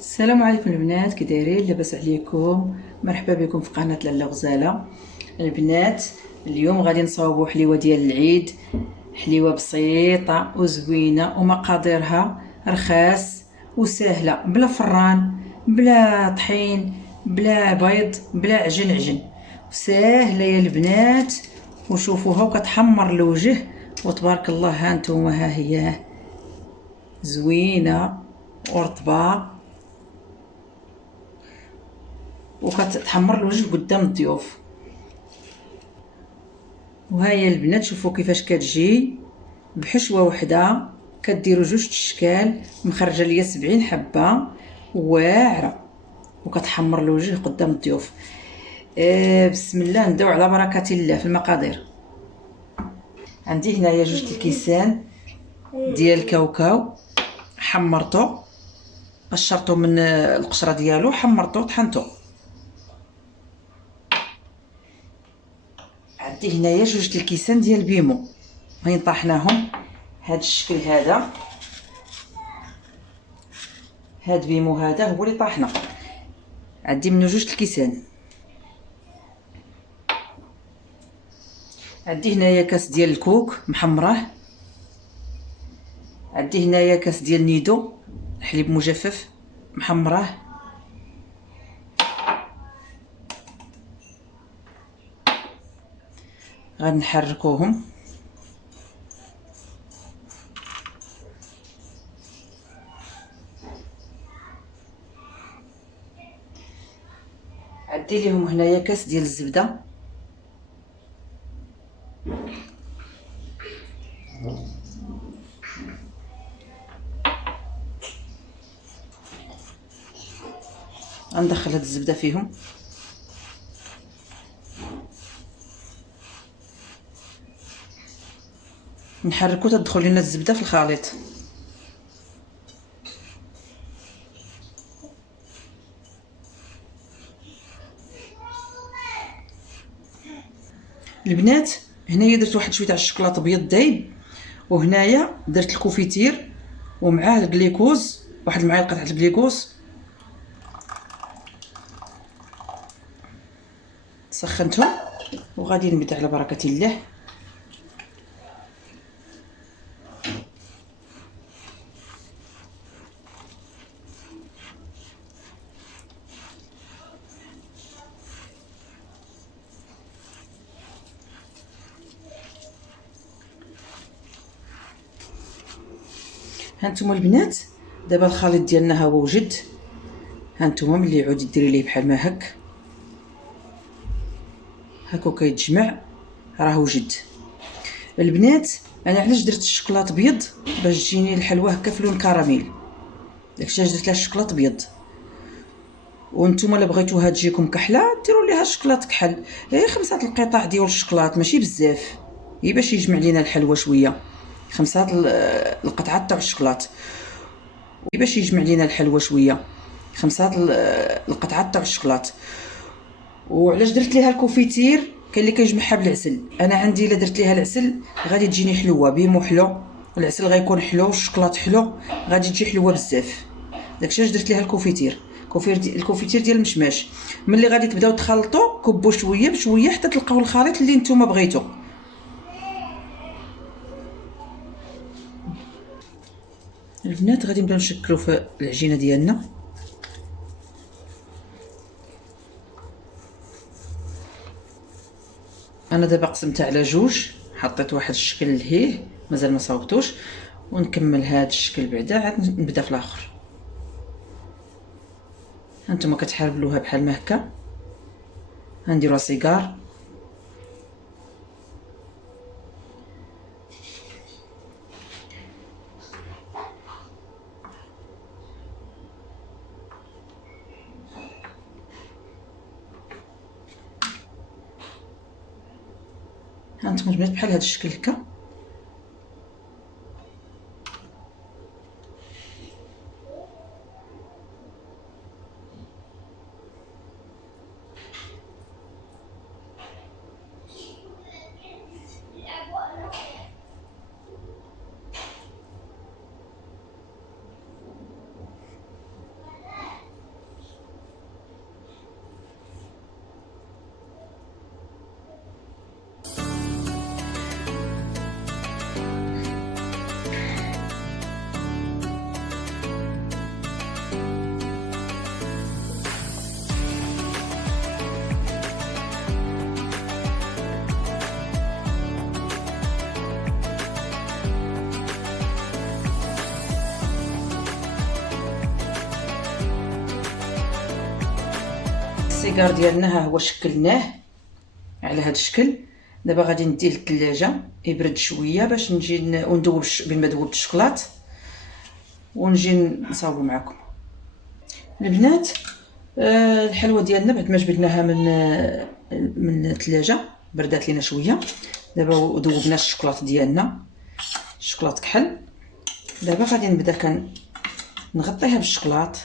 السلام عليكم البنات، كي دايرين؟ لاباس عليكم؟ مرحبا بكم في قناه لاله غزاله. البنات اليوم غادي نصاوبوا حليوه ديال العيد، حليوه بسيطه وزوينه ومقاديرها رخاص وسهله، بلا فران بلا طحين بلا بيض بلا عجن ساهله يا البنات. وشوفوها وكتحمر الوجه وتبارك الله. ها نتوما، ها هي زوينه ورطبه وكتحمر الوجه قدام الضيوف. وهاهي البنات شوفوا كيفاش كتجي بحشوه وحده، كديروا جوج اشكال، مخرجه ليا 70 حبه واعره وكتحمر الوجه قدام الضيوف. بسم الله، نبداو على بركه الله في المقادير. عندي هنايا جوج الكيسان ديال الكاوكاو، حمرته، قشرته من القشره ديالو، حمرته طحنته. عندي هنايا جوج الكيسان ديال البيمو، هاي طحناهم هاد الشكل هذا. هاد بيمو هذا هو اللي طاحنا، عندي منه جوج الكيسان. عندي هنايا كاس ديال الكوك محمراه. عندي هنايا كاس ديال نيدو حليب مجفف محمراه. غنحركوهم. عندي ليهم هنايا كاس ديال الزبده. غندخل هاد الزبده فيهم. نحركو تدخل لنا الزبده في الخليط. البنات هنايا درت واحد شويه تاع الشوكولاط ابيض دايب، وهنايا درت الكوفيتير ومعاه الجليكوز، واحد المعلقه تاع الجليكوز. سخنتهم وغادي نبدا على بركه الله. هانتوما البنات، دابا الخليط ديالنا ها هو وجد. هانتوما ملي عودي ديري ليه بحال ما هكا كيتجمع، راه وجد. البنات انا علاش درت الشوكولاط ابيض؟ باش تجيني الحلوه هكا في لون كراميل، داكشي علاش درت لها الشوكولاط ابيض. وانتم الا بغيتوها تجيكم كحله ديروا ليها الشوكولاط كحل، غير 5 القطع ديال الشوكولاط ماشي بزاف، هي باش يجمع لينا الحلوه شويه. 5 القطعات تاع الشوكولاط باش يجمع لينا الحلوه شويه. 5 القطعات تاع الشوكولاط. وعلاش درت ليها الكوفيتير؟ كاين اللي كيجمعها بالعسل، انا عندي الا درت ليها العسل غادي تجيني حلوه، بيمو حلو، العسل غيكون حلو، والشوكولاط حلو، غادي تجي حلوه بزاف. داكشي علاش درت ليها الكوفيتير. الكوفيتير ديال المشماش. ملي غادي تبداو تخلطوا كبوا شويه بشويه حتى تلقاو الخليط اللي نتوما بغيتو. البنات غادي نبداو نشكلوا في العجينه ديالنا. انا دابا قسمتها على جوج، حطيت واحد الشكل لهيه مازال ما صاوبتوش، ونكمل هذا الشكل بعدا عاد نبدا في الاخر. هانتوما كتحربلوها بحال ما هكا، غنديروها صيغار. هانتوما البنات بحال هذا الشكل هكا. السيجار ديالنا ها هو شكلناه على هذا الشكل. دابا غادي نديه للثلاجه يبرد شويه باش نجي وندوب بين ما دوبت الشوكولات ونجي نصاوبو معكم البنات. الحلوه ديالنا بعد ما جبدناها من الثلاجه بردات لينا شويه. دابا ذوبنا الشوكولات ديالنا، الشوكولات كحل. دابا غادي نبدا نغطيها بالشوكولات.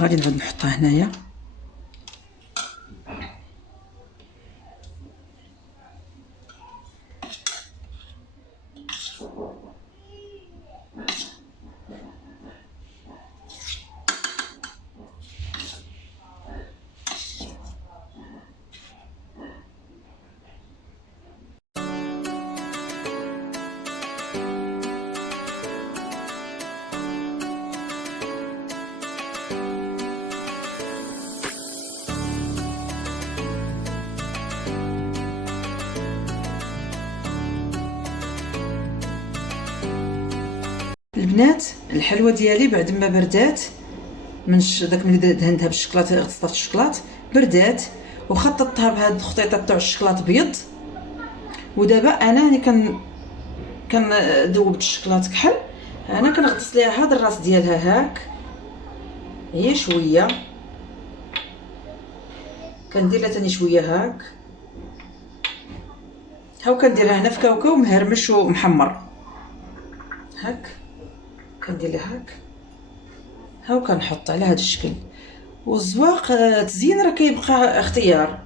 غادي نعود نحطها هنايا. البنات الحلوه ديالي بعد ما بردات من داك ملي دهنتها بالشوكولات، غطيت الشوكولات بردات وخططتها بهاد الخطيطات تاع الشوكولات بيض. ودابا انا راني ذوبت الشوكولات كحل. انا كنغطس ليها هاد الراس ديالها هاك هي شويه، كندير لها ثاني شويه هاك هاو، كنديرها هنا في كاوكاو مهرمش ومحمر هاك، كندير لها هاك هاو، كنحط على هذا الشكل. والزواق تزيين راه كيبقى اختيار.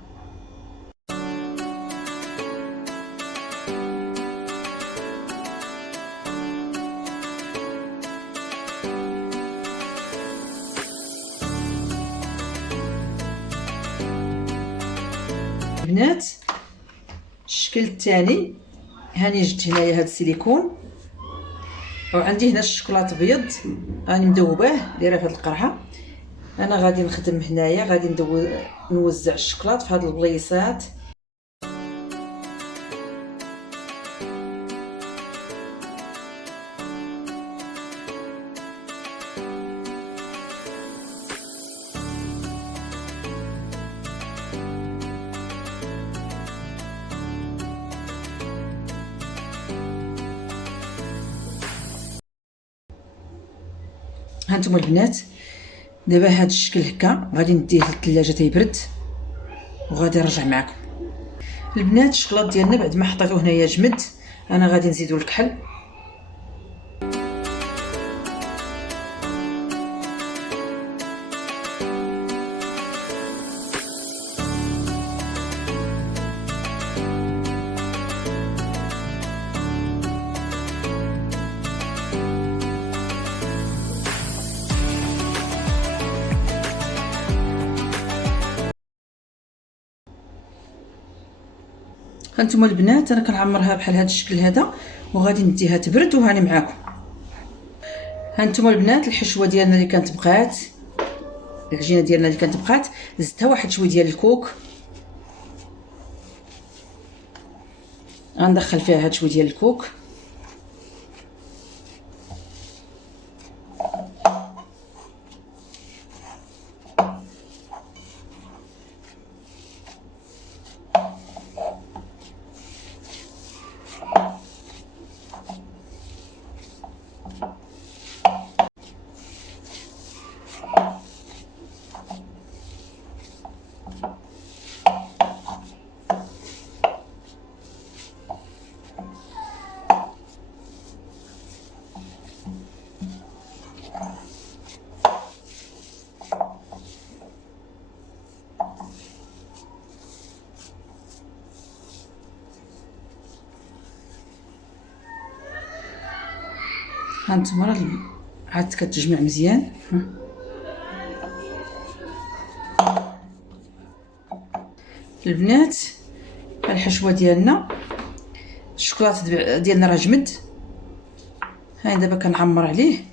البنات الشكل الثاني هاني جبت هنايا هاد السيليكون وعندي هنا الشوكولات بيض راني مذوباه دايره في هاد القرعه. انا غادي نخدم هنايا، غادي نوزع الشوكولات في هاد البليصات. هانتوما البنات دابا هاد الشكل هكا غادي نديه للثلاجه تيبرد وغادي نرجع معكم. البنات الشوكولات ديالنا بعد ما حطيتو هنايا جمد، انا غادي نزيدو الكحل. هانتوما البنات انا كنعمرها بحال هذا الشكل هذا وغادي نديها تبرد وهاني معاكم. هانتوما البنات الحشوه ديالنا اللي كانت بقات، العجينه ديالنا اللي كانت بقات، زدتها واحد شويه ديال الكوك، غندخل فيها هاد شويه ديال الكوك. هانتوما راه عاد كتجمع مزيان. البنات الحشوه ديالنا الشوكولات ديالنا راه جمد، هاي دابا كنعمر عليه.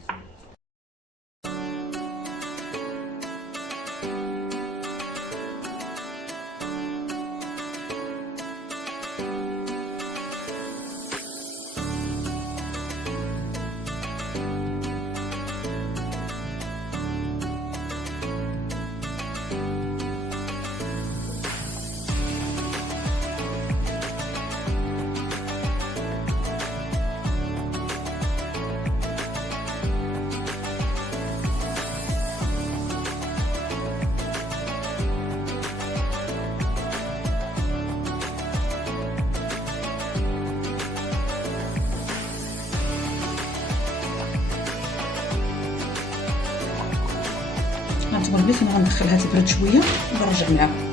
البنات انا غندخلها تبرد شويه ونرجع معاكم.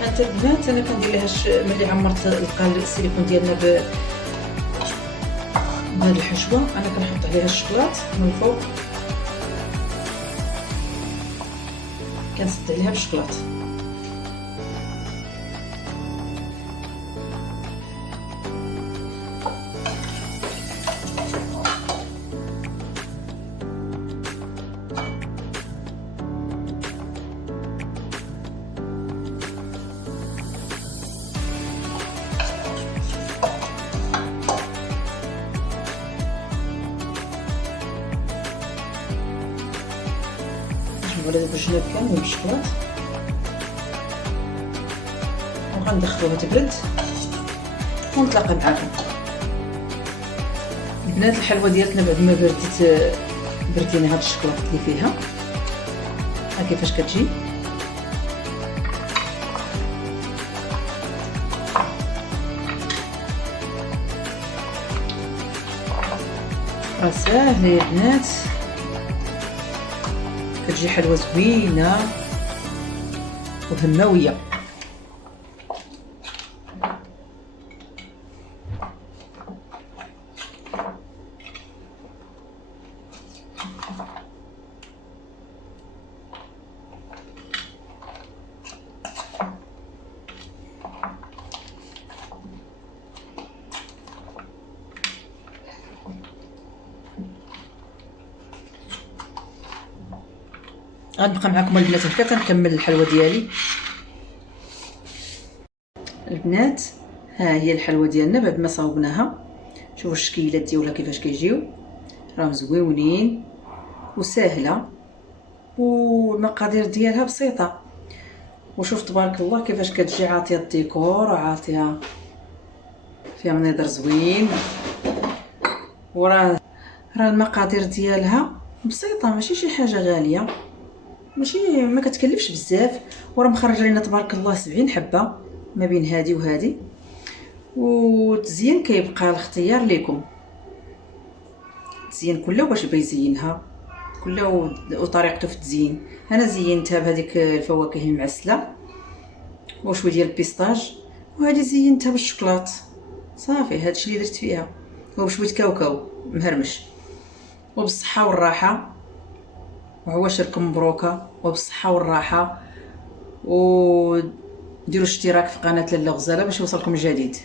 هانت البنات انا كندير لها ملي عمرت السيليكون ديالنا بهاد الحشوه، انا كنحط عليها الشوكولات من الفوق، كنسد عليها بالشوكولات. على داك الجناب كامل بالشوكولات وغندخلوها تبرد ونتلاقى معاكم. البنات الحلوه ديالتنا بعد ما بردت بردينا هاد الشوكولات اللي فيها، ها كيفاش كتجي. راه ساهله يا بنات، كتجي حلوه زوينه وهماويه. غنبقى معكم البنات هكا كنكمل الحلوه ديالي. البنات ها هي الحلوه ديالنا بعد ما صاوبناها، شوفوا الشكيلات ديالها كيفاش كيجيو، راهم زويونين وسهله والمقادير ديالها بسيطه. وشوف تبارك الله كيفاش كتجي عاطيه الديكور وعاطيه فيها منظر زوين. وراه المقادير ديالها بسيطه، ماشي شي حاجه غاليه، ماشي ما كتكلفش بزاف. وراه مخرج لنا تبارك الله 70 حبه ما بين هادي وهادي. والتزيين كيبقى الاختيار ليكم، تزيين كله باش بغى يزينها كله وطريقته في التزيين. انا زينتها بهذيك الفواكه المعسله وشويه ديال البيستاج، وهذه زينتها بالشوكولات صافي. هادشي اللي درت فيها، وبشويه كاوكاو مهرمش. وبالصحه والراحه، وعواشركم مبروكه وبالصحه والراحه. وديروا اشتراك في قناه لاله غزاله باش يوصلكم الجديد.